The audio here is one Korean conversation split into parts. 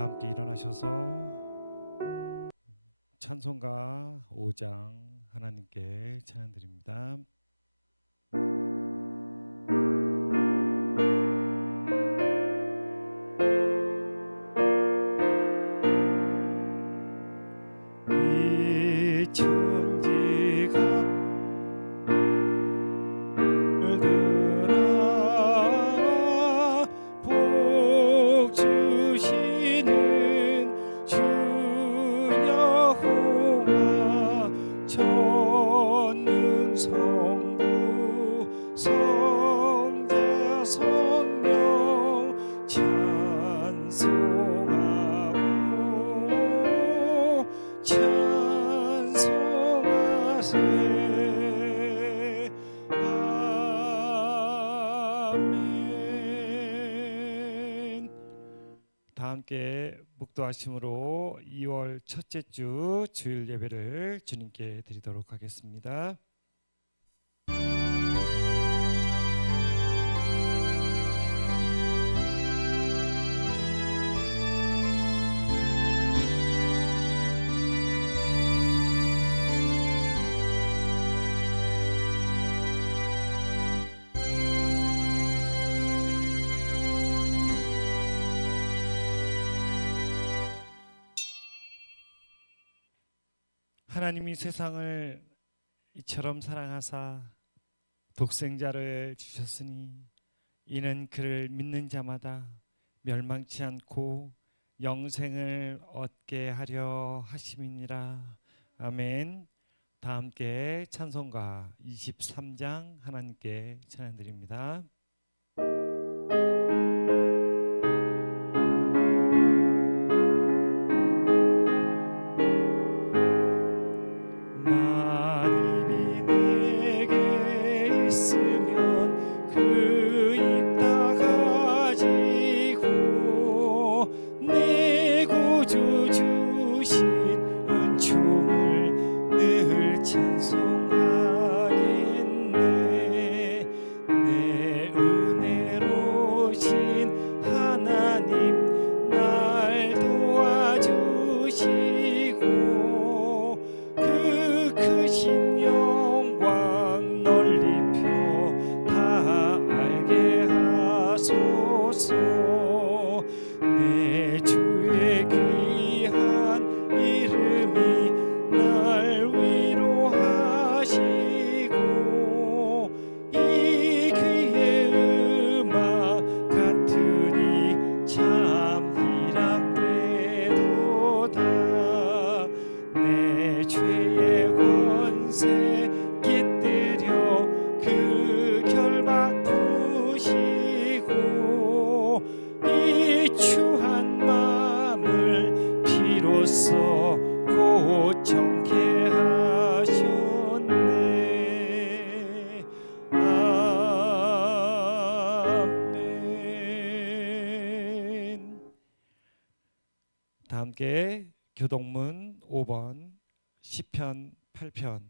다 함께 일어나셔서 찬송가 5장 하나님께 찬양드립니다. 이 천지가 물들어 복 주시는 주 여호와 전능 성부 성자 성령 찬송하고 찬송하세. 아멘. 다 함께 묵도하심으로 2월 첫째 주 주일 예배를 주님께 드리도록 하겠습니다. 하나님이 세상을 이처럼 사랑하사 독생자를 주셨으니 이는 그를 믿는 자마다 멸망치 않고 영생을 얻게 하려 하심이니라. 아멘. 다 함께 찬송가 23장 하나님께 찬양드립니다. 다 함께 교독문 5번 시편 8편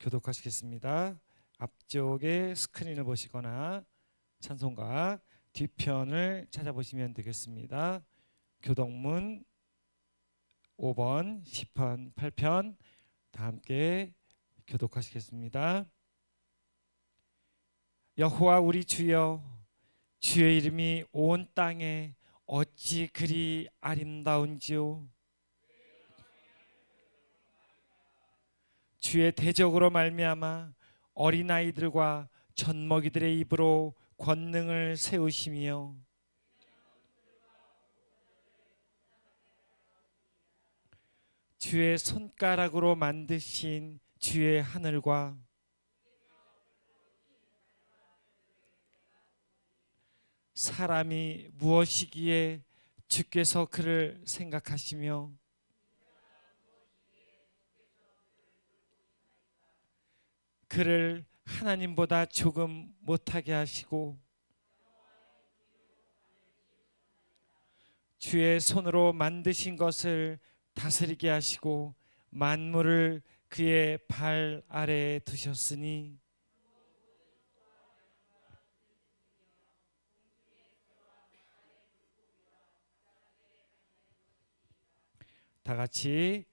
교독하시겠습니다. 앞쪽에 스크린을 보시거나 찬송가 뒤편을 찾아보시면 되겠습니다. 교독문 5번 시편 8편 다 함께 교독하시겠습니다. 여호와 우리 주여, 주의 이름이 온 땅에 어찌 그리 아름다운지요. 주의 대적으로 말미암아 어린아이들과 젖먹이들의 입으로 권능을 세우시며 주의 손가락으로 만드신 주의 하늘과 사람이 무엇이기에 주께서 그를 생각하시며 그를 하나님보다 조금 못하게 하시고 주의 손으로 만드신 것을 다스리게 하시고 만물을 그의 발 아래에 두셨으니 다 같이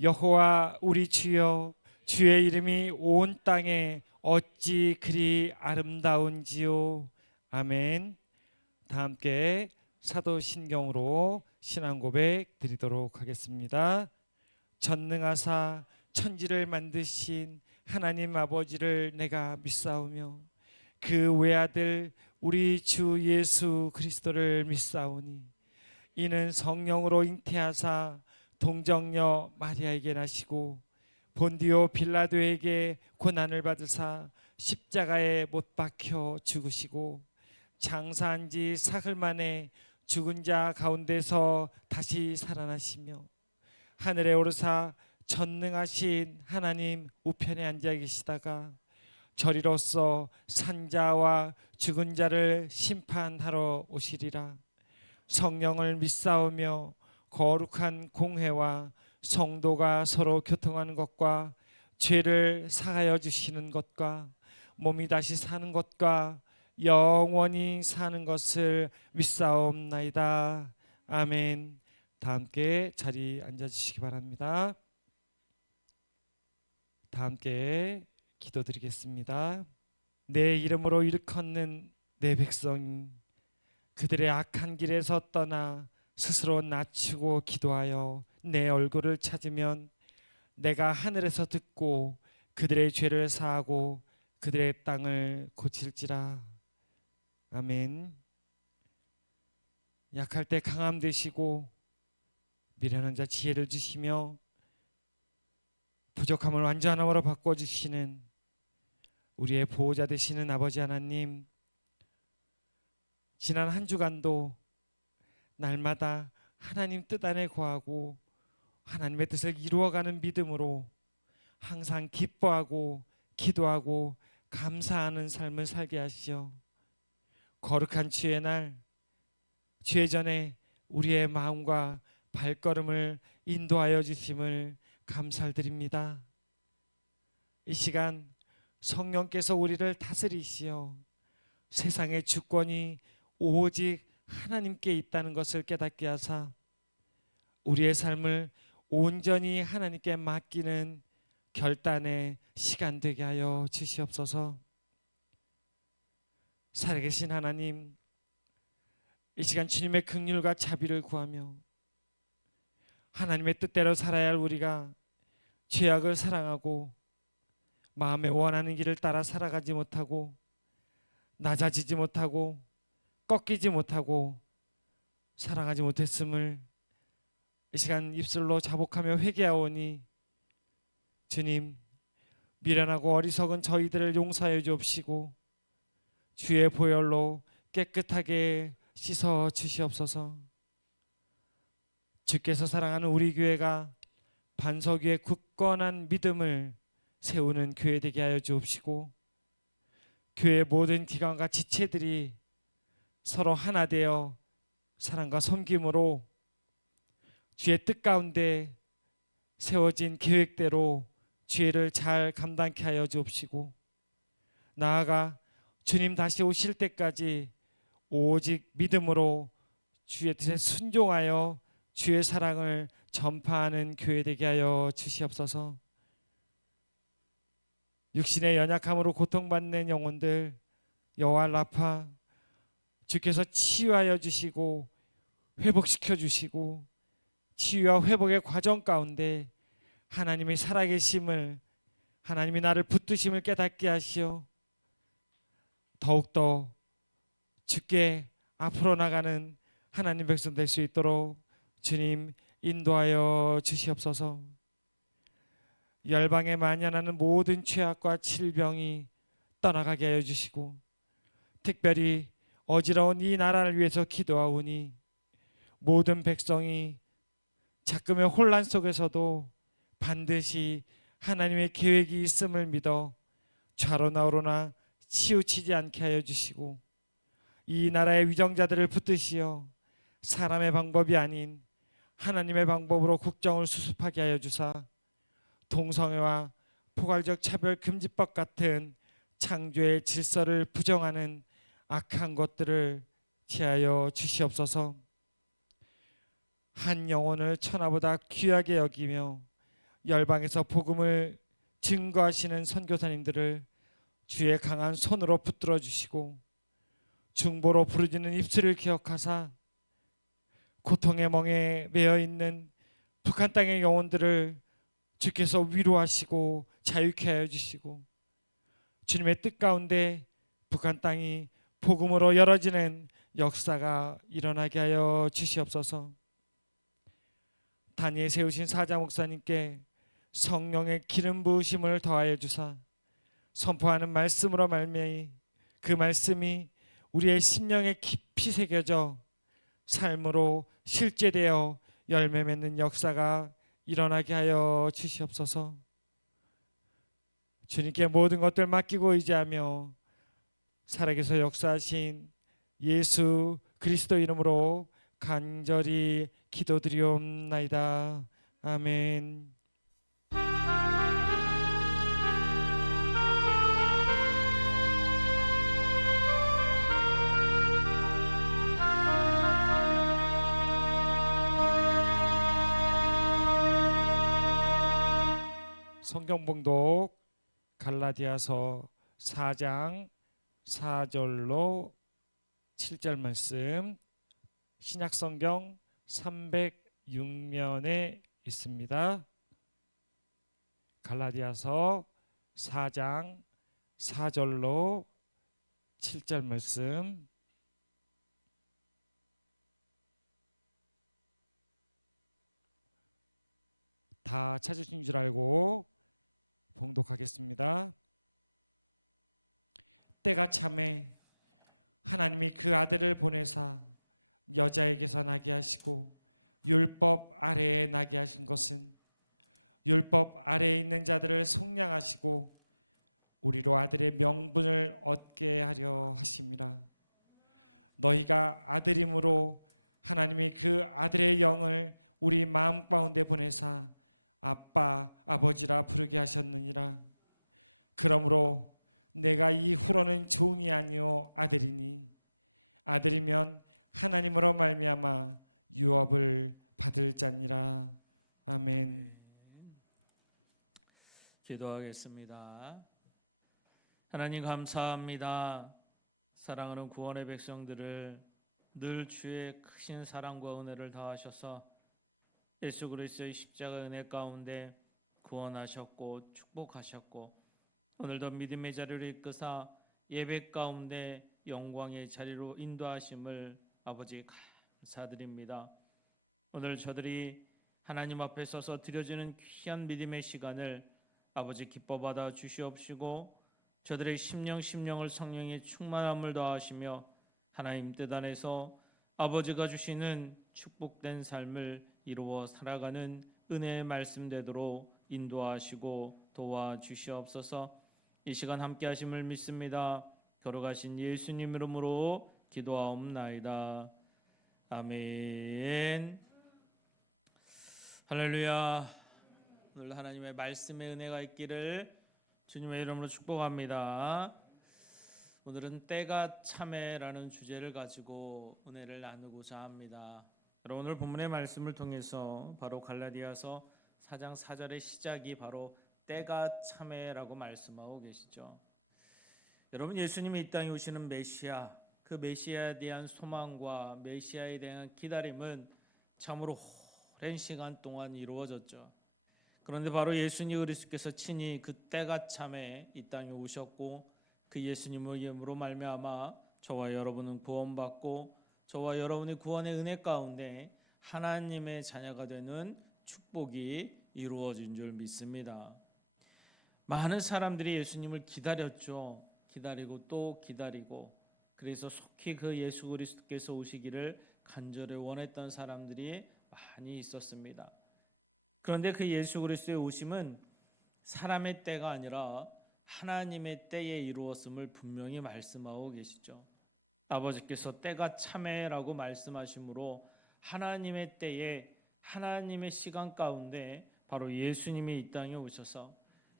여호와 우리 주여, 주의 이름이 온 땅에 어찌 그리 아름다운지요. 아멘. 다 함께 사도신경으로 신앙 고백 드리도록 하겠습니다. 전능하사 천지를 만드신 하나님 아버지를 내가 믿사오며 그 외아들 우리 주 예수 그리스도를 믿사오니 이는 성령으로 잉태하사 동정녀 마리아에게 나시고 본디오 빌라도에게 고난을 받으사 십자가에 못 박혀 죽으시고 장사한 지 사흘 만에 죽은 자 가운데서 다시 살아나시며 하늘에 오르사 전능하신 하나님 우편에 앉아 계시다가 저리로서 산자와 죽은 자를 심판하러 오시리라. 성령을 믿사오며 거룩한 공회와 성도가 서로 교통하는 것과 죄를 사하여 주시는 것과 몸이 다시 사는 것과 영원히 사는 것을 믿사옵나이다. 아멘. 다 함께 자리 앉아주시기 바랍니다. 다 함께 기도드리겠습니다. 내 이름으로 일컫는 내 백성, 그들의 악한 길에서 떠나 스스로 낮추고 기도하여 내 얼굴을 찾으면 내가 하늘에서 듣고 그들의 죄를 사하고 그들의 땅을 고칠지라. 아멘. 약할 때 강함 되시고 미련한 자 지혜를 주시며 부족함을 완전함으로 바꿔주시는 우리의 보호자 되시는 아버지 하나님, 지난 한 주간도 날마다 하나님 뜻 안에 거하고 하나님의 뜻을 이루어가는 믿음으로 항상 기뻐하고 기도하고 감사하는 삶을 살게 하시어 거룩한 주의 날, 주의 전에 우리의 마음과 발걸음을 인도하여 주심을 감사드립니다. 이 시간 성령께서 우리를 다스리시어 세상의 주권이 오직 하나님께 있다는 것을 깨닫게 하사 우리의 삶을 온전히 하나님께 맡기는 결단의 시간 되게 하여 주시옵소서. 살아계신 하나님, 이 시간 주님의 긍휼과 자비를 구하며 하나님의 뜻대로 살아야 할 우리가 죄악을 사랑하고 마음에 원하는 길을 따라 살아가지 못하고 낮아지지 못하고 꺾이지 못하고 사랑하지 못했음을 이 시간 입술로 자복하며 회개하오니 주님, 미련하고 어리석은 저희들을 용서하여 주옵시고 주의 보혈로 깨끗하게 씻어 주시옵소서. 주께서 사랑하는 우리 교회가 반석 위에 굳건한 믿음을 세우는 교회 되게 하여 주옵시고 교회의 모든 기관과 지체들이 서로 하나 되어 사랑과 섬김으로 주의 뜻 가운데 세워진 계획대로 죄를 잘 감당케 하여 주옵시고 나아가 주님 다시 오실 때까지 오직 믿음으로 주의 뜻에 순종하여 주의 사랑을 전파하는 교회 되게 하여 주시옵소서. 육신의 연약함으로 고통받는 영혼들 여호와 라파, 주께서 치유하여 주시고 회복시켜 주시고 치유와 회복의 과정 가운데 하나님의 살아계심을, 하나님이 나를 붙드심을 깨닫게 하시어 더욱더 주께 앞으로 나가는 하나님 백성 될 수 있도록 주님 인도하여 주시옵소서. 열방에 만연하는 모든 죄악과 질병이 떠나가게 하여 주시고 특별히 어지러운 이 나라를 위해서 기도하오니 모든 백성이 자금의 혼란 속에서도 반드시 하나님의 계획이 있음을 믿어 좌로나 우로나 치우치지 않게 하여 주시고 이 나라의 위정자들을 붙드시어 사람의 방법이 아닌 하나님의 방법으로 국정을 수습하게 하여 주사 동성애와 포괄적 차별금지법 같은 창조의 질서를 부정하는 악한 것들을 제하여 주시옵소서. 한 영혼을 천하보다 귀하게 여기며 열방에서 복음을 증거하시는 선교사님들을 주의 강한 손으로 붙들어 주시고 중보로 부르짖는 입술을 기억하사 고통의 멍에 매여 있는 북한 땅의 영혼들을 주께서 위로하시고 자유케 하여 주시고 주님의 뜻 가운데 북한 땅이 복음으로 열어지는 역사가 일어나게 하여 주시옵소서. 단위에 세우신 사자 목사님께 성령의 기름 부으심을 더하여 주사 선포하는 말씀으로 말미암아 그 말씀이 우리의 심령에 깊이 새겨져 삶으로 실제되어 열매 맺는 역사가 일어나게 하여 주시옵소서. 주님께 모든 것들 맡기고 의지하며 살아계셔 역사하신 예수 그리스도 이름으로 간절히 기도드리옵나이다. 아멘. 성경 봉독 갈라디아서 4장 4절로 7절 말씀 신약성경 306면에 있습니다. 갈라디아서 4장 4절로 7절 말씀 다 찾으신 줄 알고 봉독하겠습니다. 때가 참에 하나님이 그 아들을 보내사 여자에게서 나게 하시고 율법 아래에 나게 하신 것은 율법 아래에 있는 자들을 속량하시고 우리로 아들의 명분을 얻게 하려 하심이라. 너희가 아들임으로 하나님이 그 아들의 영을 우리 마음 가운데 보내사 아빠 아버지라 부르게 하셨느니라. 그러므로 내가 이후로는 종이 아니요 아들이니 아들이면 하나님으로 말미암아 유업을 받을 자니라. 아멘. 기도하겠습니다. 하나님 감사합니다. 사랑하는 구원의 백성들을 늘 주의 크신 사랑과 은혜를 다하셔서 예수 그리스도의 십자가 은혜 가운데 구원하셨고 축복하셨고 오늘도 믿음의 자리로 이끄사 예배 가운데 영광의 자리로 인도하심을 아버지 감사드립니다. 오늘 저들이 하나님 앞에 서서 드려지는 귀한 믿음의 시간을 아버지 기뻐 받아 주시옵시고 저들의 심령을 성령의 충만함을 더하시며 하나님 뜻 안에서 아버지가 주시는 축복된 삶을 이루어 살아가는 은혜의 말씀 되도록 인도하시고 도와주시옵소서. 이 시간 함께 하심을 믿습니다. 걸어가신 예수님 이름으로 기도하옵나이다. 아멘. 할렐루야. 오늘 하나님의 말씀의 은혜가 있기를 주님의 이름으로 축복합니다. 오늘은 때가 참에라는 주제를 가지고 은혜를 나누고자 합니다. 여러분 오늘 본문의 말씀을 통해서 바로 갈라디아서 4장 4절의 시작이 바로 때가 참에라고 말씀하고 계시죠. 여러분 예수님이 이 땅에 오시는 메시아, 그 메시아에 대한 소망과 메시아에 대한 기다림은 참으로 오랜 시간 동안 이루어졌죠. 그런데 바로 예수님 그리스도께서 친히 그 때가 참에 이 땅에 오셨고 그 예수님의 이름으로 말미암아 저와 여러분은 구원받고 저와 여러분의 구원의 은혜 가운데 하나님의 자녀가 되는 축복이 이루어진 줄 믿습니다. 많은 사람들이 예수님을 기다렸죠. 기다리고 또 기다리고 그래서 속히 그 예수 그리스도께서 오시기를 간절히 원했던 사람들이 많이 있었습니다. 그런데 그 예수 그리스도의 오심은 사람의 때가 아니라 하나님의 때에 이루었음을 분명히 말씀하고 계시죠. 아버지께서 때가 참에라고 말씀하시므로 하나님의 때에 하나님의 시간 가운데 바로 예수님이 이 땅에 오셔서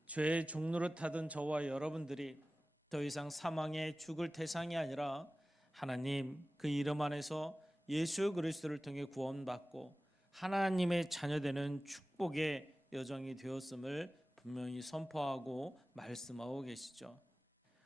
죄의 종로를 타던 저와 여러분들이 더 이상 사망에 죽을 대상이 아니라 하나님 그 이름 안에서 예수 그리스도를 통해 구원받고 하나님의 자녀되는 축복의 여정이 되었음을 분명히 선포하고 말씀하고 계시죠.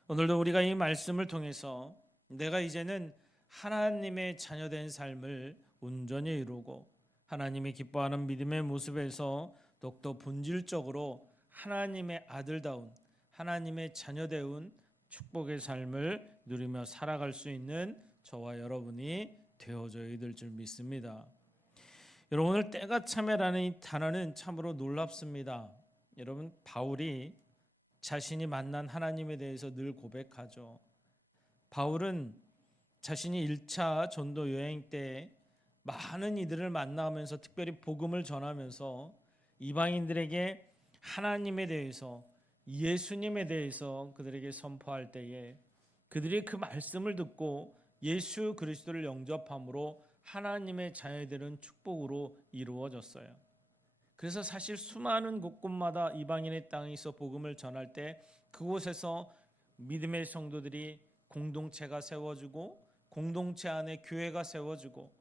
오늘도 우리가 이 말씀을 통해서 내가 이제는 하나님의 자녀된 삶을 온전히 이루고 하나님이 기뻐하는 믿음의 모습에서 더욱더 본질적으로 하나님의 아들다운 하나님의 자녀다운 축복의 삶을 누리며 살아갈 수 있는 저와 여러분이 되어져야 될 줄 믿습니다. 여러분, 오늘 때가 참이라는 이 단어는 참으로 놀랍습니다. 여러분, 바울이 자신이 만난 하나님에 대해서 늘 고백하죠. 바울은 자신이 1차 전도 여행 때 많은 이들을 만나면서 특별히 복음을 전하면서 이방인들에게 하나님에 대해서 예수님에 대해서 그들에게 선포할 때에 그들이 그 말씀을 듣고 예수 그리스도를 영접함으로 하나님의 자녀들은 축복으로 이루어졌어요. 그래서 사실 수많은 곳곳마다 이방인의 땅에서 복음을 전할 때 그곳에서 믿음의 성도들이 공동체가 세워지고 공동체 안에 교회가 세워지고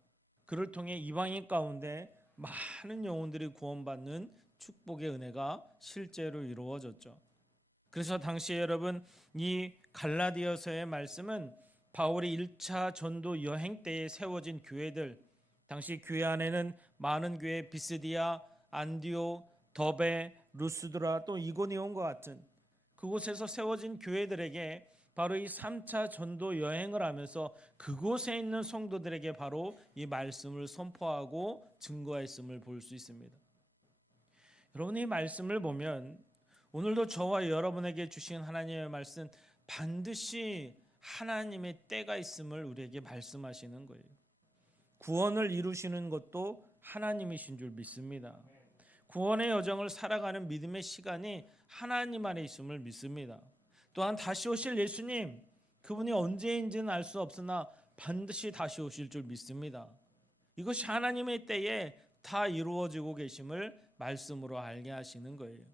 그를 통해 이방인 가운데 많은 영혼들이 구원받는 축복의 은혜가 실제로 이루어졌죠. 그래서 당시에 여러분 이 갈라디아서의 말씀은 바울이 1차 전도 여행 때에 세워진 교회들, 당시 교회 안에는 많은 교회 비스디아, 안디오, 더베, 루스드라 또 이고니온과 같은 그곳에서 세워진 교회들에게 바로 이 3차 전도 여행을 하면서 그곳에 있는 성도들에게 바로 이 말씀을 선포하고 증거했음을 볼 수 있습니다. 여러분, 이 말씀을 보면 오늘도 저와 여러분에게 주신 하나님의 말씀 반드시 하나님의 때가 있음을 우리에게 말씀하시는 거예요. 구원을 이루시는 것도 하나님이신 줄 믿습니다. 구원의 여정을 살아가는 믿음의 시간이 하나님 안에 있음을 믿습니다. 또한 다시 오실 예수님, 그분이 언제인지는 알 수 없으나 반드시 다시 오실 줄 믿습니다. 이것이 하나님의 때에 다 이루어지고 계심을 말씀으로 알게 하시는 거예요.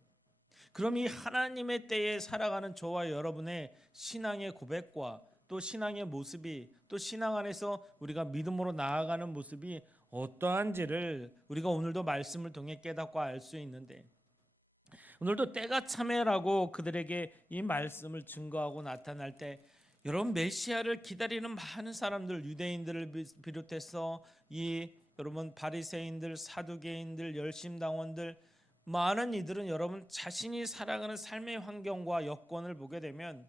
그럼 이 하나님의 때에 살아가는 저와 여러분의 신앙의 고백과 또 신앙의 모습이 또 신앙 안에서 우리가 믿음으로 나아가는 모습이 어떠한지를 우리가 오늘도 말씀을 통해 깨닫고 알 수 있는데 오늘도 때가 참해라고 그들에게 이 말씀을 증거하고 나타날 때 여러분 메시아를 기다리는 많은 사람들 유대인들을 비롯해서 이 여러분 바리새인들 사두개인들 열심당원들 많은 이들은 여러분 자신이 살아가는 삶의 환경과 여건을 보게 되면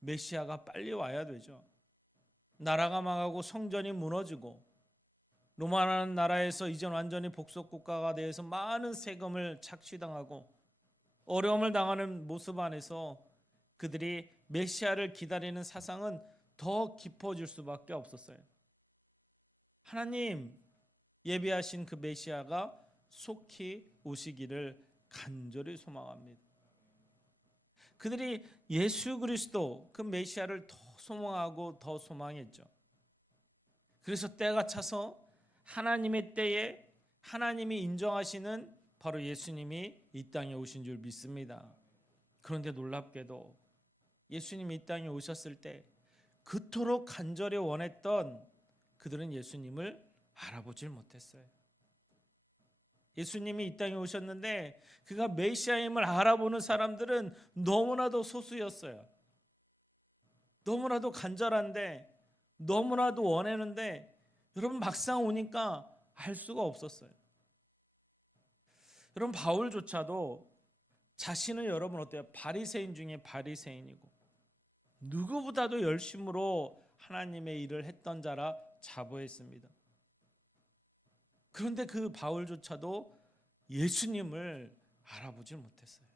메시아가 빨리 와야 되죠. 나라가 망하고 성전이 무너지고 로마라는 나라에서 이전 완전히 복속 국가가 되어서 많은 세금을 착취당하고 어려움을 당하는 모습 안에서 그들이 메시아를 기다리는 사상은 더 깊어질 수밖에 없었어요. 하나님 예비하신 그 메시아가 속히 오시기를 간절히 소망합니다. 그들이 예수 그리스도 그 메시아를 더 소망하고 더 소망했죠. 그래서 때가 차서 하나님의 때에 하나님이 인정하시는 바로 예수님이 이 땅에 오신 줄 믿습니다. 그런데 놀랍게도 예수님이 이 땅에 오셨을 때 그토록 간절히 원했던 그들은 예수님을 알아보질 못했어요. 예수님이 이 땅에 오셨는데 그가 메시아임을 알아보는 사람들은 너무나도 소수였어요. 너무나도 간절한데 너무나도 원했는데 여러분 막상 오니까 알 수가 없었어요. 여러분 바울조차도 자신은 여러분 어때요? 바리새인 중에 바리새인이고 누구보다도 열심으로 하나님의 일을 했던 자라 자부했습니다. 그런데 그 바울조차도 예수님을 알아보지 못했어요.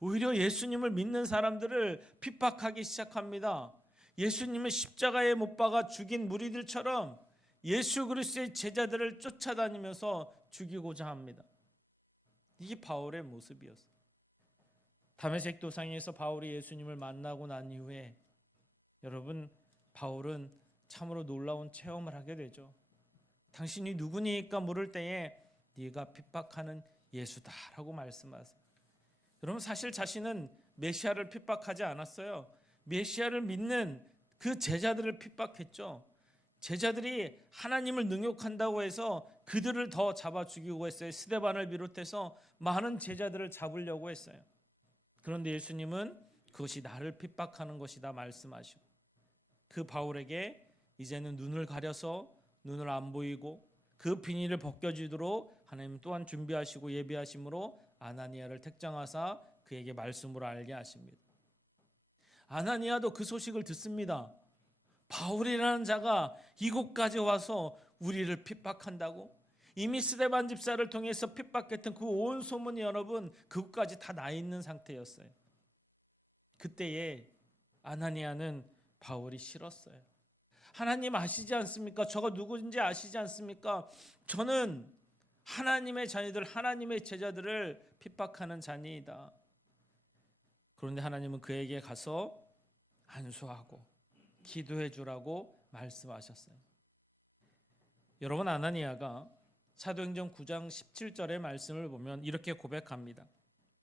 오히려 예수님을 믿는 사람들을 핍박하기 시작합니다. 예수님을 십자가에 못 박아 죽인 무리들처럼 예수 그리스도의 제자들을 쫓아다니면서 죽이고자 합니다. 이게 바울의 모습이었어요. 다메섹 도상에서 바울이 예수님을 만나고 난 이후에 여러분 바울은 참으로 놀라운 체험을 하게 되죠. 당신이 누구니까 물을 때에 네가 핍박하는 예수다라고 말씀하세요. 여러분 사실 자신은 메시아를 핍박하지 않았어요. 메시아를 믿는 그 제자들을 핍박했죠. 제자들이 하나님을 능욕한다고 해서 그들을 더 잡아 죽이고 했어요. 스데반을 비롯해서 많은 제자들을 잡으려고 했어요. 그런데 예수님은 그것이 나를 핍박하는 것이다 말씀하시고, 그 바울에게 이제는 눈을 가려서 눈을 안 보이고 그 비닐을 벗겨지도록 하나님 또한 준비하시고 예비하심으로 아나니아를 택정하사 그에게 말씀으로 알게 하십니다. 아나니아도 그 소식을 듣습니다. 바울이라는 자가 이곳까지 와서 우리를 핍박한다고? 이미 스데반 집사를 통해서 핍박했던 그 온 소문이 여러분 그곳까지 다 나 있는 상태였어요. 그때에 아나니아는 바울이 싫었어요. 하나님 아시지 않습니까? 저가 누구인지 아시지 않습니까? 저는 하나님의 자녀들, 하나님의 제자들을 핍박하는 자니이다. 그런데 하나님은 그에게 가서 안수하고 기도해 주라고 말씀하셨어요. 여러분, 아나니아가 사도행전 9장 17절의 말씀을 보면 이렇게 고백합니다.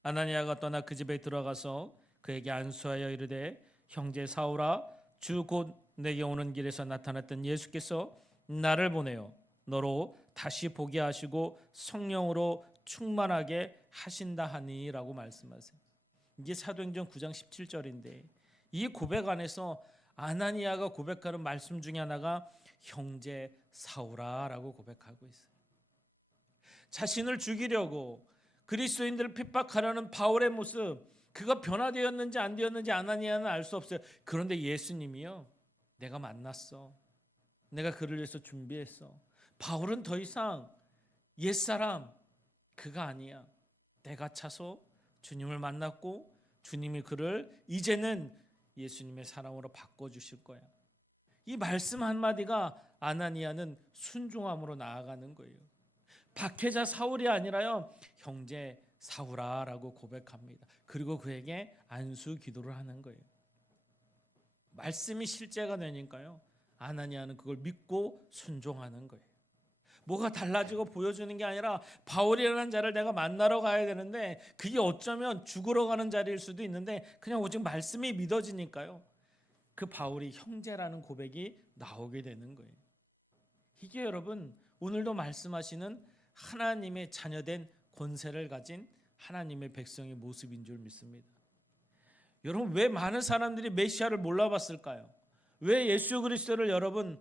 아나니아가 떠나 그 집에 들어가서 그에게 안수하여 이르되, 형제 사울아, 주 곧 내게 오는 길에서 나타났던 예수께서 나를 보내어 너로 다시 보게 하시고 성령으로 충만하게 하신다 하니라고 말씀하세요. 이게 사도행전 9장 17절인데 이 고백 안에서 아나니아가 고백하는 말씀 중에 하나가 형제 사울아라고 고백하고 있어요. 자신을 죽이려고 그리스도인들을 핍박하려는 바울의 모습, 그가 변화되었는지 안 되었는지 아나니아는 알 수 없어요. 그런데 예수님이요, 내가 만났어. 내가 그를 위해서 준비했어. 바울은 더 이상 옛사람 그가 아니야. 때가 차서 주님을 만났고 주님이 그를 이제는 예수님의 사랑으로 바꿔주실 거야. 이 말씀 한마디가 아나니아는 순종함으로 나아가는 거예요. 박해자 사울이 아니라요, 형제 사울아라고 고백합니다. 그리고 그에게 안수 기도를 하는 거예요. 말씀이 실제가 되니까요, 아나니아는 그걸 믿고 순종하는 거예요. 뭐가 달라지고 보여주는 게 아니라 바울이라는 자를 내가 만나러 가야 되는데 그게 어쩌면 죽으러 가는 자리일 수도 있는데 그냥 오직 말씀이 믿어지니까요, 그 바울이 형제라는 고백이 나오게 되는 거예요. 이게 여러분 오늘도 말씀하시는 하나님의 자녀된 권세를 가진 하나님의 백성의 모습인 줄 믿습니다. 여러분, 왜 많은 사람들이 메시아를 몰라봤을까요? 왜 예수 그리스도를 여러분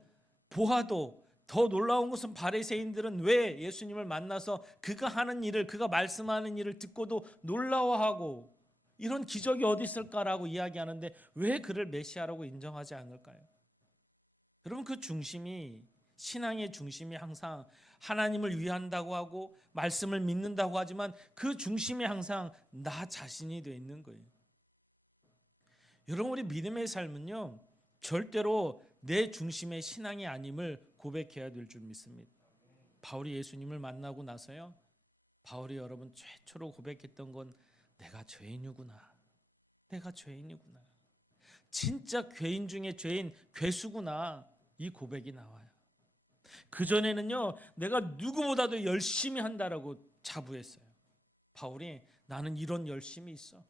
보아도 더 놀라운 것은 바리새인들은 왜 예수님을 만나서 그가 하는 일을, 그가 말씀하는 일을 듣고도 놀라워하고 이런 기적이 어디 있을까라고 이야기하는데 왜 그를 메시아라고 인정하지 않을까요? 여러분, 그 중심이, 신앙의 중심이 항상 하나님을 위한다고 하고 말씀을 믿는다고 하지만 그 중심이 항상 나 자신이 되어 있는 거예요. 여러분, 우리 믿음의 삶은요, 절대로 내 중심의 신앙이 아님을 고백해야 될 줄 믿습니다. 바울이 예수님을 만나고 나서요, 바울이 여러분 최초로 고백했던 건 내가 죄인이구나. 내가 죄인이구나. 진짜 죄인 중에 죄인, 괴수구나. 이 고백이 나와요. 그전에는요, 내가 누구보다도 열심히 한다라고 자부했어요. 바울이 나는 이런 열심이 있어.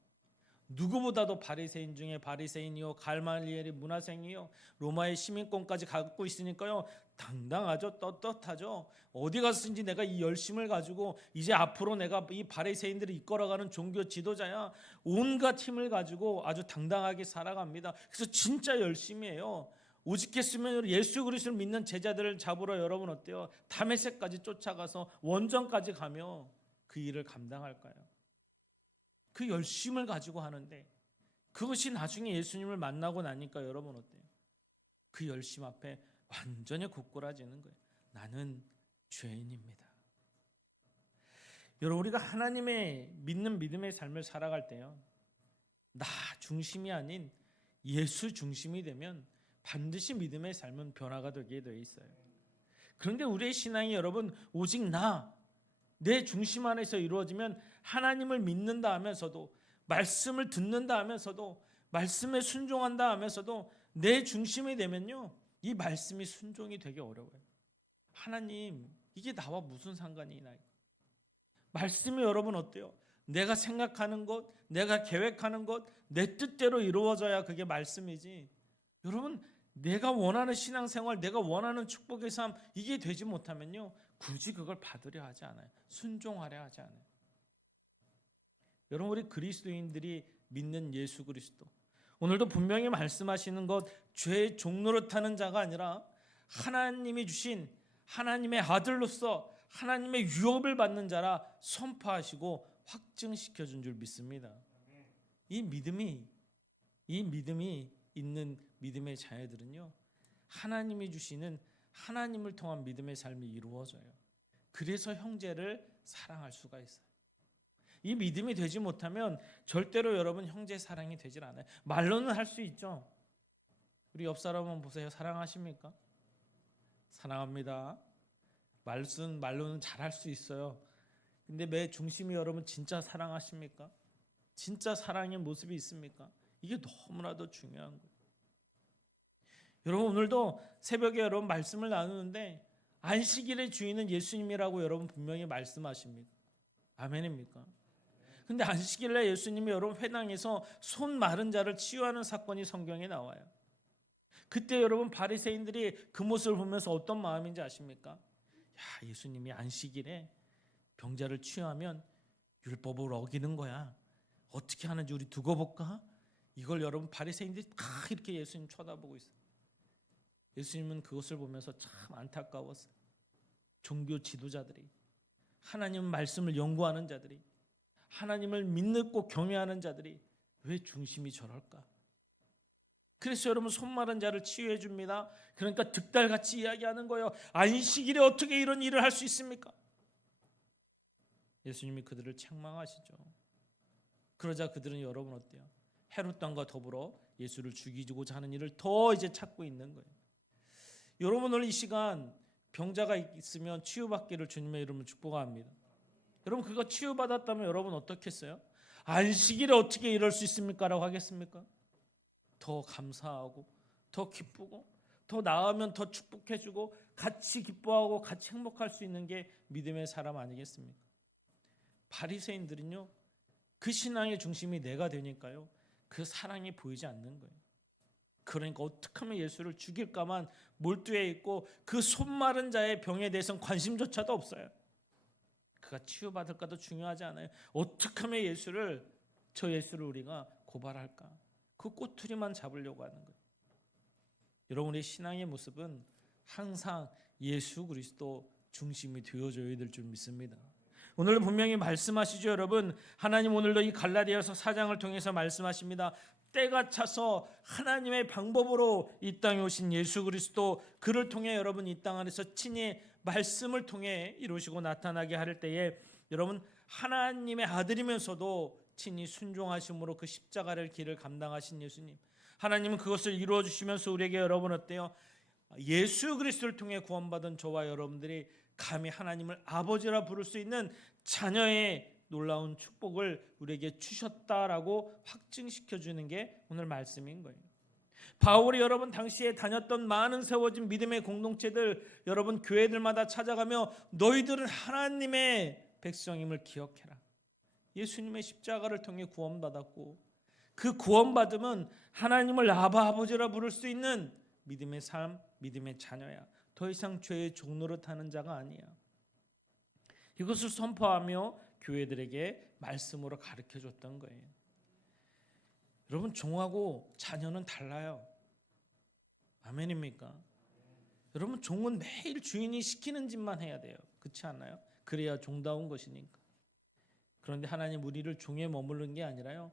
누구보다도 바리새인 중에 바리새인이요, 갈말리엘이 문화생이요, 로마의 시민권까지 갖고 있으니까요, 당당하죠. 떳떳하죠. 어디 갔든지 내가 이 열심을 가지고 이제 앞으로 내가 이 바리새인들을 이끌어가는 종교 지도자야. 온갖 힘을 가지고 아주 당당하게 살아갑니다. 그래서 진짜 열심히 해요. 오직했으면 예수 그리스도를 믿는 제자들을 잡으러 여러분 어때요? 다메섹까지 쫓아가서 원정까지 가며 그 일을 감당할까요? 그 열심을 가지고 하는데 그것이 나중에 예수님을 만나고 나니까 여러분 어때요? 그 열심 앞에 완전히 고꾸라지는 거예요. 나는 죄인입니다. 여러분, 우리가 하나님의 믿는 믿음의 삶을 살아갈 때요, 나 중심이 아닌 예수 중심이 되면 반드시 믿음의 삶은 변화가 되게 되어 있어요. 그런데 우리의 신앙이 여러분 오직 내 중심 안에서 이루어지면 하나님을 믿는다 하면서도, 말씀을 듣는다 하면서도, 말씀에 순종한다 하면서도 내 중심이 되면요, 이 말씀이 순종이 되게 어려워요. 하나님, 이게 나와 무슨 상관이 나요? 말씀이 여러분 어때요? 내가 생각하는 것, 내가 계획하는 것, 내 뜻대로 이루어져야 그게 말씀이지. 여러분, 내가 원하는 신앙생활, 내가 원하는 축복의 삶, 이게 되지 못하면요, 굳이 그걸 받으려 하지 않아요. 순종하려 하지 않아요. 여러분, 우리 그리스도인들이 믿는 예수 그리스도, 오늘도 분명히 말씀하시는 것, 죄의 종로로 타는 자가 아니라 하나님이 주신 하나님의 아들로서 하나님의 유업을 받는 자라 선포하시고 확증시켜 준 줄 믿습니다. 이 믿음이 있는 믿음의 자녀들은요, 하나님이 주시는 하나님을 통한 믿음의 삶이 이루어져요. 그래서 형제를 사랑할 수가 있어요. 이 믿음이 되지 못하면 절대로 여러분 형제 사랑이 되질 않아요. 말로는 할 수 있죠. 우리 옆 사람 한번 보세요. 사랑하십니까? 사랑합니다. 말로는 잘할 수 있어요. 근데 매 중심이 여러분 진짜 사랑하십니까? 진짜 사랑의 모습이 있습니까? 이게 너무나도 중요한 거예요. 여러분, 오늘도 새벽에 여러분 말씀을 나누는데 안식일의 주인은 예수님이라고 여러분 분명히 말씀하십니다. 아멘입니까? 근데 안식일에 예수님이 여러분 회당에서 손 마른 자를 치유하는 사건이 성경에 나와요. 그때 여러분 바리새인들이 그 모습을 보면서 어떤 마음인지 아십니까? 야, 예수님이 안식일에 병자를 치유하면 율법을 어기는 거야. 어떻게 하는지 우리 두고 볼까? 이걸 여러분 바리새인들이 다 이렇게 예수님 쳐다보고 있어요. 예수님은 그것을 보면서 참 안타까웠어요. 종교 지도자들이, 하나님 말씀을 연구하는 자들이, 하나님을 믿고 경외하는 자들이 왜 중심이 저럴까? 그래서 여러분 손 마른 자를 치유해 줍니다. 그러니까 득달같이 이야기하는 거예요. 안식일에 어떻게 이런 일을 할 수 있습니까? 예수님이 그들을 책망하시죠. 그러자 그들은 여러분 어때요? 헤롯 왕과 더불어 예수를 죽이고자 하는 일을 더 이제 찾고 있는 거예요. 여러분, 오늘 이 시간 병자가 있으면 치유받기를 주님의 이름으로 축복합니다. 여러분, 그거 치유받았다면 여러분 어떻겠어요? 안식일에 어떻게 이럴 수 있습니까? 라고 하겠습니까? 더 감사하고 더 기쁘고 더 나으면 더 축복해주고 같이 기뻐하고 같이 행복할 수 있는 게 믿음의 사람 아니겠습니까? 바리새인들은요, 그 신앙의 중심이 내가 되니까요, 그 사랑이 보이지 않는 거예요. 그러니까 어떻게 하면 예수를 죽일까만 몰두해 있고 그 손 마른 자의 병에 대해서는 관심조차도 없어요. 그가 치유받을까도 중요하지 않아요. 어떻게 하면 저 예수를 우리가 고발할까? 그 꼬투리만 잡으려고 하는 거예요. 여러분의 신앙의 모습은 항상 예수 그리스도 중심이 되어줘야 될 줄 믿습니다. 오늘 분명히 말씀하시죠, 여러분. 하나님 오늘도 이 갈라디아서 4장을 통해서 말씀하십니다. 때가 차서 하나님의 방법으로 이 땅에 오신 예수 그리스도, 그를 통해 여러분 이 땅 안에서 친히 말씀을 통해 이루시고 나타나게 할 때에 여러분 하나님의 아들이면서도 친히 순종하심으로 그 십자가를 길을 감당하신 예수님, 하나님은 그것을 이루어 주시면서 우리에게 여러분 어때요? 예수 그리스도를 통해 구원받은 저와 여러분들이 감히 하나님을 아버지라 부를 수 있는 자녀의 놀라운 축복을 우리에게 주셨다라고 확증시켜 주는 게 오늘 말씀인 거예요. 바울이 여러분 당시에 다녔던 많은 세워진 믿음의 공동체들, 여러분 교회들마다 찾아가며 너희들은 하나님의 백성임을 기억해라. 예수님의 십자가를 통해 구원받았고 그 구원받음은 하나님을 아버지라 부를 수 있는 믿음의 삶, 믿음의 자녀야. 더 이상 죄의 종로로 타는 자가 아니야. 이것을 선포하며 교회들에게 말씀으로 가르쳐 줬던 거예요. 여러분, 종하고 자녀는 달라요. 아멘입니까? 여러분, 종은 매일 주인이 시키는 짓만 해야 돼요. 그렇지 않나요? 그래야 종다운 것이니까. 그런데 하나님 우리를 종에 머무르는 게 아니라요,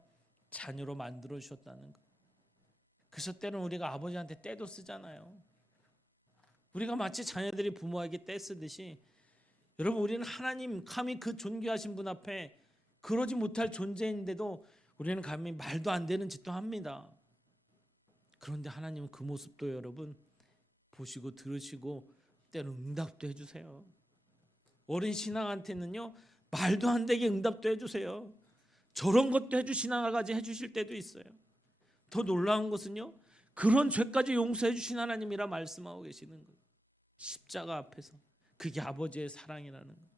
자녀로 만들어 주셨다는 거예요. 그래서 때는 우리가 아버지한테 떼도 쓰잖아요. 우리가 마치 자녀들이 부모에게 떼 쓰듯이 여러분, 우리는 하나님 감히 그 존귀하신 분 앞에 그러지 못할 존재인데도 우리는 감히 말도 안 되는 짓도 합니다. 그런데 하나님은 그 모습도 여러분 보시고 들으시고 때로 응답도 해주세요. 어린 신앙한테는요, 말도 안 되게 응답도 해주세요. 저런 것도 해주시나가지 해주실 때도 있어요. 더 놀라운 것은요, 그런 죄까지 용서해 주신 하나님이라 말씀하고 계시는 거예요. 십자가 앞에서. 그게 아버지의 사랑이라는 거예요.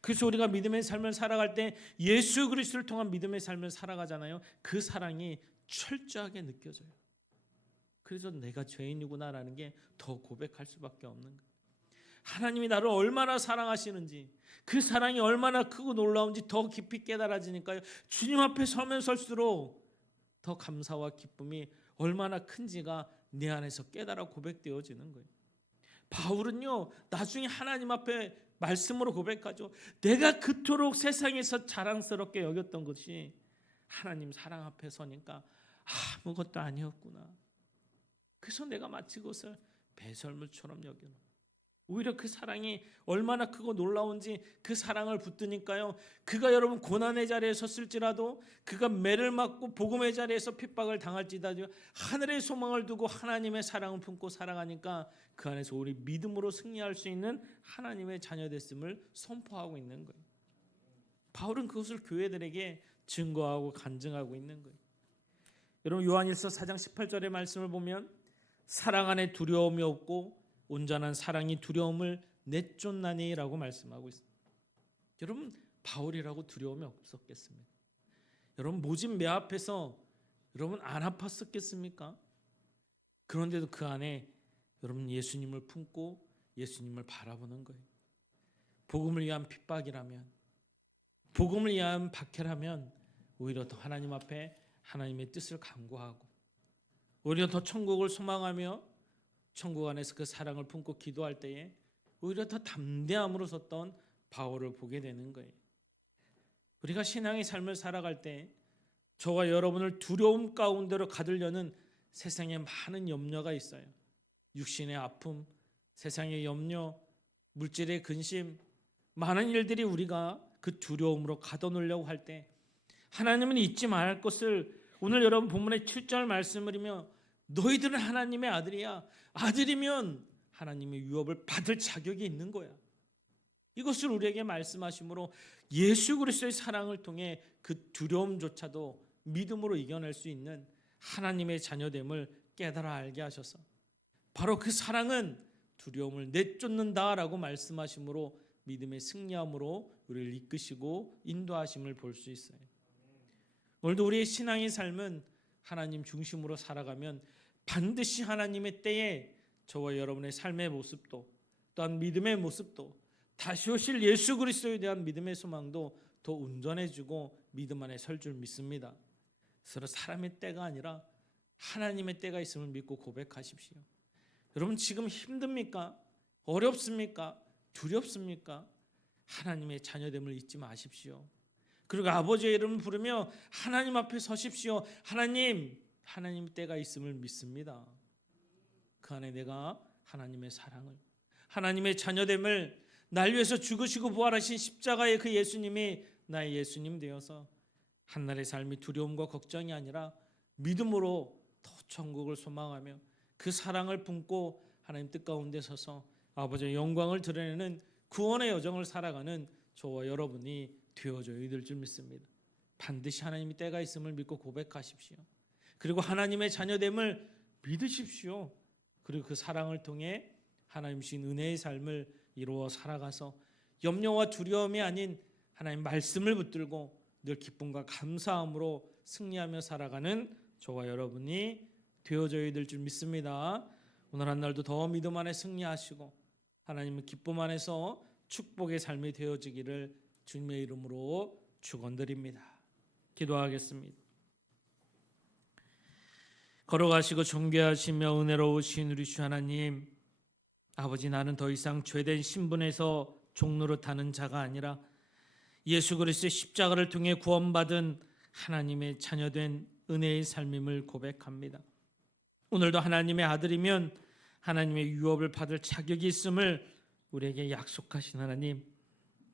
그래서 우리가 믿음의 삶을 살아갈 때 예수 그리스도를 통한 믿음의 삶을 살아가잖아요. 그 사랑이 철저하게 느껴져요. 그래서 내가 죄인이구나라는 게 더 고백할 수밖에 없는 거예요. 하나님이 나를 얼마나 사랑하시는지, 그 사랑이 얼마나 크고 놀라운지 더 깊이 깨달아지니까요, 주님 앞에 서면 설수록 더 감사와 기쁨이 얼마나 큰지가 내 안에서 깨달아 고백되어지는 거예요. 바울은요, 나중에 하나님 앞에 말씀으로 고백하죠. 내가 그토록 세상에서 자랑스럽게 여겼던 것이 하나님 사랑 앞에 서니까 아무것도 아니었구나. 그래서 내가 마치 그것을 배설물처럼 여겨요. 오히려 그 사랑이 얼마나 크고 놀라운지 그 사랑을 붙드니까요, 그가 여러분 고난의 자리에 섰을지라도, 그가 매를 맞고 복음의 자리에서 핍박을 당할지라도 하늘의 소망을 두고 하나님의 사랑을 품고 살아가니까 그 안에서 우리 믿음으로 승리할 수 있는 하나님의 자녀 됐음을 선포하고 있는 거예요. 바울은 그것을 교회들에게 증거하고 간증하고 있는 거예요. 여러분, 요한일서 4장 18절의 말씀을 보면 사랑 안에 두려움이 없고 온전한 사랑이 두려움을 내쫓나니라고 말씀하고 있습니다. 여러분, 바울이라고 두려움이 없었겠습니까? 여러분, 모진 매 앞에서 여러분 안 아팠었겠습니까? 그런데도 그 안에 여러분 예수님을 품고 예수님을 바라보는 거예요. 복음을 위한 핍박이라면, 복음을 위한 박해라면 오히려 더 하나님 앞에 하나님의 뜻을 간구하고, 오히려 더 천국을 소망하며 천국 안에서 그 사랑을 품고 기도할 때에 오히려 더 담대함으로 섰던 바울을 보게 되는 거예요. 우리가 신앙의 삶을 살아갈 때 저와 여러분을 두려움 가운데로 가두려는 세상에 많은 염려가 있어요. 육신의 아픔, 세상의 염려, 물질의 근심, 많은 일들이 우리가 그 두려움으로 가둬놓으려고 할 때 하나님은 잊지 말할 것을 오늘 여러분 본문의 7절 말씀을이며 너희들은 하나님의 아들이야. 아들이면 하나님의 유업을 받을 자격이 있는 거야. 이것을 우리에게 말씀하심으로 예수 그리스도의 사랑을 통해 그 두려움조차도 믿음으로 이겨낼 수 있는 하나님의 자녀됨을 깨달아 알게 하셔서 바로 그 사랑은 두려움을 내쫓는다라고 말씀하심으로 믿음의 승리함으로 우리를 이끄시고 인도하심을 볼 수 있어요. 오늘도 우리의 신앙의 삶은 하나님 중심으로 살아가면 반드시 하나님의 때에 저와 여러분의 삶의 모습도 또한 믿음의 모습도 다시 오실 예수 그리스도에 대한 믿음의 소망도 더 온전해지고 믿음 안에 설 줄 믿습니다. 서로 사람의 때가 아니라 하나님의 때가 있음을 믿고 고백하십시오. 여러분, 지금 힘듭니까? 어렵습니까? 두렵습니까? 하나님의 자녀됨을 잊지 마십시오. 그리고 아버지의 이름을 부르며 하나님 앞에 서십시오. 하나님 때가 있음을 믿습니다. 그 안에 내가 하나님의 사랑을, 하나님의 자녀됨을, 날 위해서 죽으시고 부활하신 십자가의 그 예수님이 나의 예수님 되어서 한날의 삶이 두려움과 걱정이 아니라 믿음으로 더 천국을 소망하며 그 사랑을 품고 하나님 뜻 가운데 서서 아버지의 영광을 드러내는 구원의 여정을 살아가는 저와 여러분이 되어져야 될 줄 믿습니다. 반드시 하나님의 때가 있음을 믿고 고백하십시오. 그리고 하나님의 자녀됨을 믿으십시오. 그리고 그 사랑을 통해 하나님 주신 은혜의 삶을 이루어 살아가서 염려와 두려움이 아닌 하나님 말씀을 붙들고 늘 기쁨과 감사함으로 승리하며 살아가는 저와 여러분이 되어져야 될 줄 믿습니다. 오늘 한 날도 더 믿음 안에 승리하시고 하나님의 기쁨 안에서 축복의 삶이 되어지기를 주님의 이름으로 축원드립니다. 기도하겠습니다. 걸어가시고 존귀하시며 은혜로우신 우리 주 하나님, 아버지, 나는 더 이상 죄된 신분에서 종로로 타는 자가 아니라 예수 그리스도의 십자가를 통해 구원받은 하나님의 자녀된 은혜의 삶임을 고백합니다. 오늘도 하나님의 아들이면 하나님의 유업을 받을 자격이 있음을 우리에게 약속하신 하나님,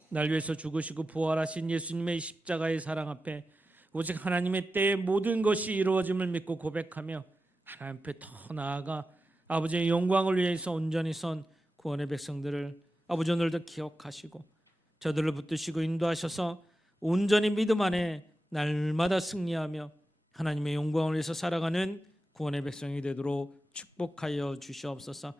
날 위해서 죽으시고 부활하신 예수님의 십자가의 사랑 앞에 오직 하나님의 때에 모든 것이 이루어짐을 믿고 고백하며 하나님 앞에 더 나아가 아버지의 영광을 위해서 온전히 선 구원의 백성들을 아버지 오늘도 기억하시고 저들을 붙드시고 인도하셔서 온전히 믿음 안에 날마다 승리하며 하나님의 영광을 위해서 살아가는 구원의 백성이 되도록 축복하여 주시옵소서.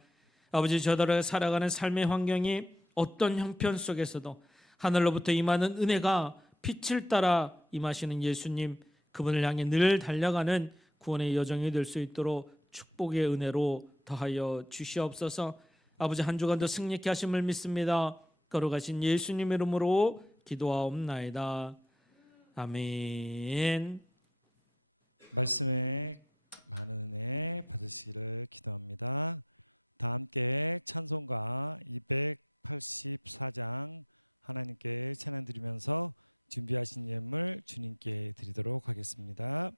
아버지, 저들을 살아가는 삶의 환경이 어떤 형편 속에서도 하늘로부터 임하는 은혜가 빛을 따라 임하시는 예수님, 그분을 향해 늘 달려가는 구원의 여정이 될 수 있도록 축복의 은혜로 더하여 주시옵소서. 아버지 한 주간도 승리케 하심을 믿습니다. 거룩하신 예수님 이름으로 기도하옵나이다. 아멘. 말씀에 많은 은혜 받으시기를 기도합니다. 다 함께 찬송가 284장 하나님께 찬양 드리면서 준비하신 예물 주님께 드리도록 하겠습니다.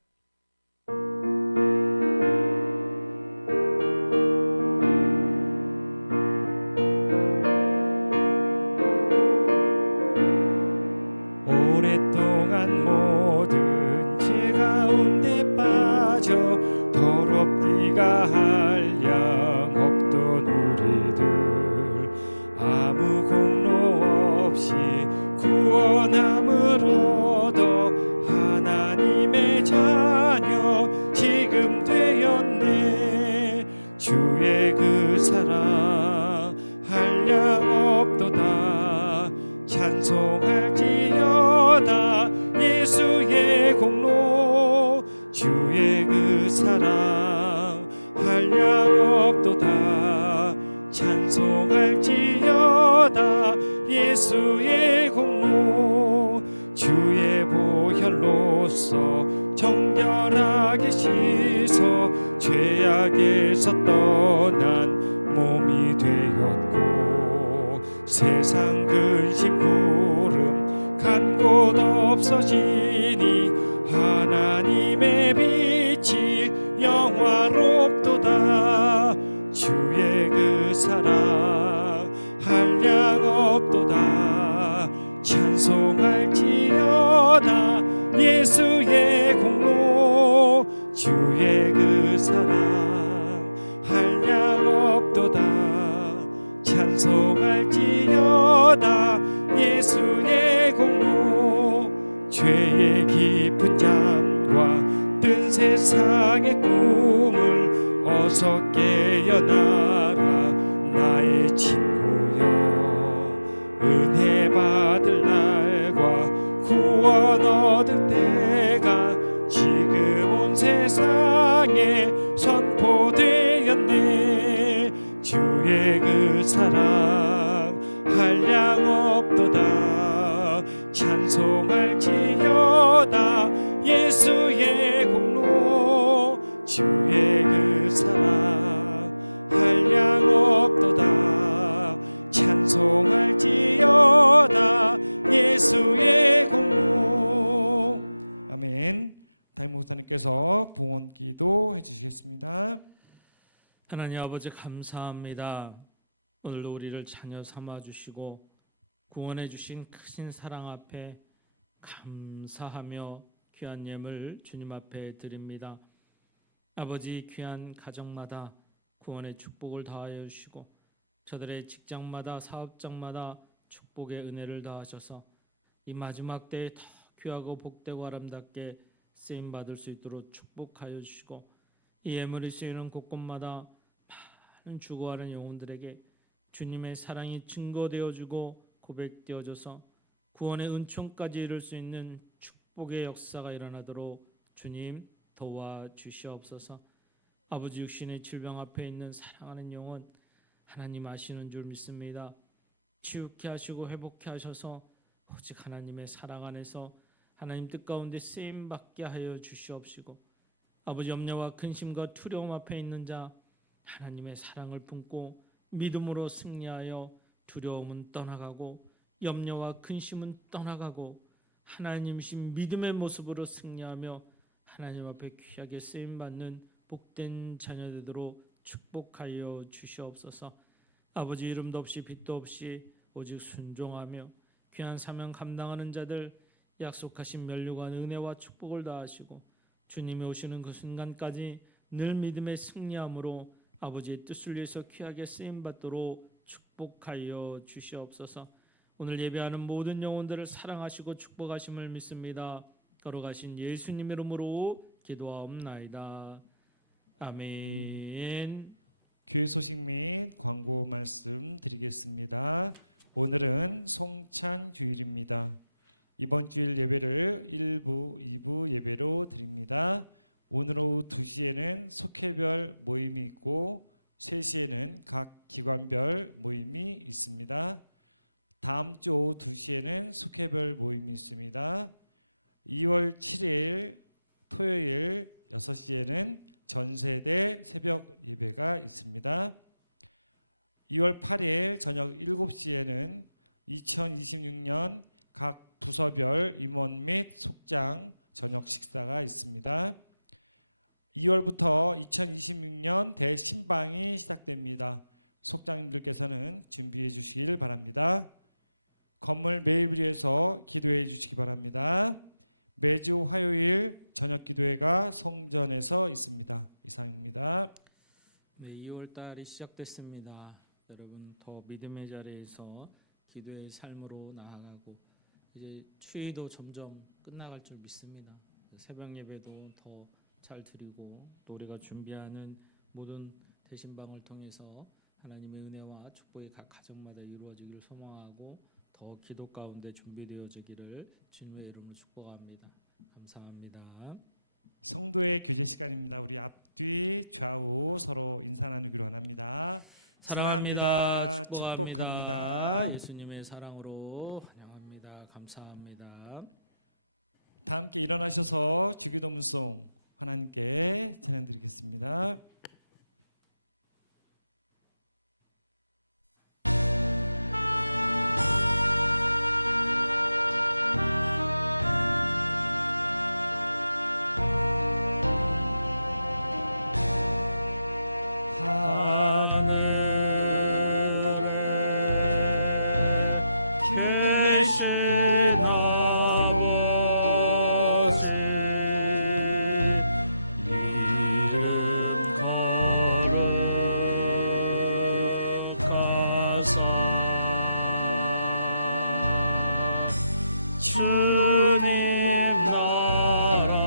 오랫동안 모든 죄 가운데 빠져 더럽기가 한량 없던 우리들 아무 공로 없이 구원함을 얻어 하나님의 자녀 지금 되었네. 주의 그 사랑 한량 없도다. 찬송할지어다. 예수의 공로 주의 그 사랑 한량 없도다. 찬송할지어다. 예수의 공로 주의 보혈로서 정결하게 씻어 죄악에서 떠난 몸이 되었고 세상 근심 구름 간 곳 없어지니 하나님의 빛이 영화롭도다. 주의 그 사랑 한량 없도다. 찬송할지어다. 예수의 공로 주의 그 사랑 한량 없도다. 찬송할지어다. 예수의 공로 죄의 깊은 잠과 뜬 세상의 꿈을 어서 깨어나라. 나의 친구여 은혜 받을 날과 구원 얻을 때가 지금 온 세상에 선포되었네. 주의 그 사랑 한량 없도다. 찬송할지어다. 예수의 공로 주의 그 사랑 한량 없도다. 찬송할지어다. 예수의 공로. 아멘. 담임 목사님께서 봉헌기도 해주시겠습니다. 하나님 아버지 감사합니다. 오늘도 우리를 자녀 삼아 주시고 구원해 주신 크신 사랑 앞에 감사하며 귀한 예물 주님 앞에 드립니다. 아버지 귀한 가정마다 구원의 축복을 더하여 주시고 저들의 직장마다 사업장마다 축복의 은혜를 더하셔서 이 마지막 때에 더 귀하고 복되고 아름답게 쓰임 받을 수 있도록 축복하여 주시고 이 예물이 쓰이는 곳곳마다 많은 죽어가는 영혼들에게 주님의 사랑이 증거되어주고 고백되어져서 구원의 은총까지 이룰 수 있는 축복의 역사가 일어나도록 주님 도와주시옵소서. 아버지 육신의 질병 앞에 있는 사랑하는 영혼 하나님 아시는 줄 믿습니다. 치유케 하시고 회복케 하셔서 오직 하나님의 사랑 안에서 하나님 뜻 가운데 쓰임받게 하여 주시옵시고 아버지 염려와 근심과 두려움 앞에 있는 자 하나님의 사랑을 품고 믿음으로 승리하여 두려움은 떠나가고 염려와 근심은 떠나가고 하나님이신 믿음의 모습으로 승리하며 하나님 앞에 귀하게 쓰임받는 복된 자녀 되도록 축복하여 주시옵소서. 아버지 이름도 없이 빛도 없이 오직 순종하며 귀한 사명 감당하는 자들 약속하신 면류관 은혜와 축복을 다하시고 주님이 오시는 그 순간까지 늘 믿음의 승리함으로 아버지의 뜻을 위해서 귀하게 쓰임받도록 축복하여 주시옵소서. 오늘 예배하는 모든 영혼들을 사랑하시고 축복하심을 믿습니다. 거룩하신 예수님 이름으로 기도하옵나이다. 아멘. 교회 소식 및 광고 말씀 드리겠습니다. 오늘은 송찬 주일입니다. 이번 주일 예배를 1부, 2부 예배로 드립니다. 오늘 오후 2시에는 속회별 모임이 있고 3시에는 각 기관별 모임이 있습니다. 다음 주 오후 2시에는 속회별 모임이 있습니다. 2월 7일 토요일 6시에는 전세대 새벽 예배가 있습니다. 2월 8일 저녁 7시에는 2026년 각 부서별 임원 및 속장 저녁 식사가 있습니다. 2월부터 2026년 대신방이 시작됩니다. 속장님들께서는 준비해 주시길 바랍니다. 건물 매일비에서 기도해 주시기 바랍니다. 매주 화요일 저녁 기도회가 성전에서 있습니다. 이상입니다. 네, 2월 달이 시작됐습니다. 여러분 더 믿음의 자리에서 기도의 삶으로 나아가고 이제 추위도 점점 끝나갈 줄 믿습니다. 새벽 예배도 더 잘 드리고 또 우리가 준비하는 모든 대신방을 통해서 하나님의 은혜와 축복이 각 가정마다 이루어지기를 소망하고 더 기도 가운데 준비되어지기를 주님의 이름으로 축복합니다. 감사합니다. 성도의 교제 시간입니다. 우리 앞뒤 좌우 서로 인사 나누기로 원합니다. 사랑합니다. 축복합니다. 축복합니다. 예수님의 사랑으로 환영합니다. 감사합니다. 다 함께 일어나셔서 주기도문송 하나님께 찬양드리겠습니다. 주님 나라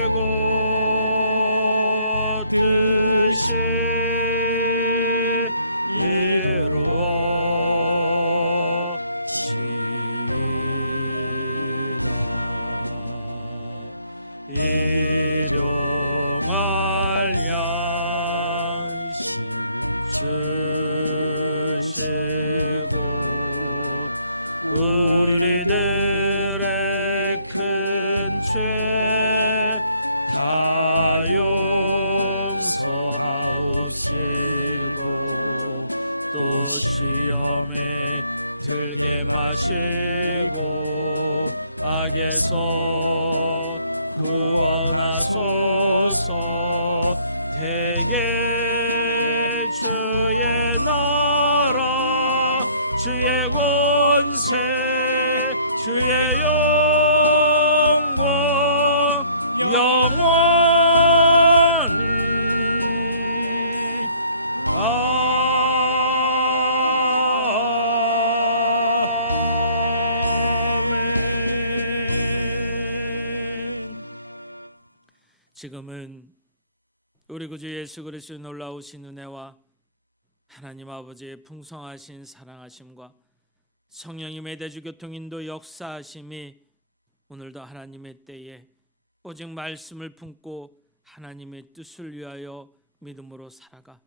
임하시고 뜻이 일용할 양식 주시고 우리들의 큰 죄 다 용서하옵시고 또 시험에 들게 마시고 악에서 구원하소서. 대개 주의 나라 주의 권세 주의 영광 영원히 아멘. 지금은 우리 구주 예수 그리스도의 놀라우신 은혜와 하나님 아버지의 풍성하신 사랑하심과 성령님의 대주교통 인도 역사하심이 오늘도 하나님의 때에 오직 말씀을 품고 하나님의 뜻을 위하여 믿음으로 살아가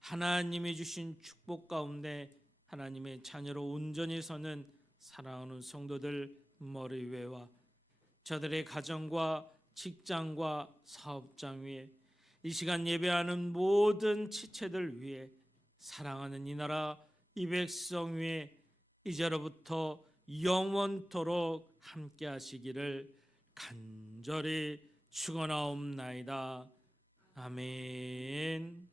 하나님이 주신 축복 가운데 하나님의 자녀로 온전히 서는 사랑하는 성도들 머리 위에와 저들의 가정과 직장과 사업장 위에 이 시간 예배하는 모든 지체들 위에 사랑하는 이 나라 이 백성 위에 이제로부터 영원토록 함께 하시기를 간절히 축원하옵나이다. 아멘.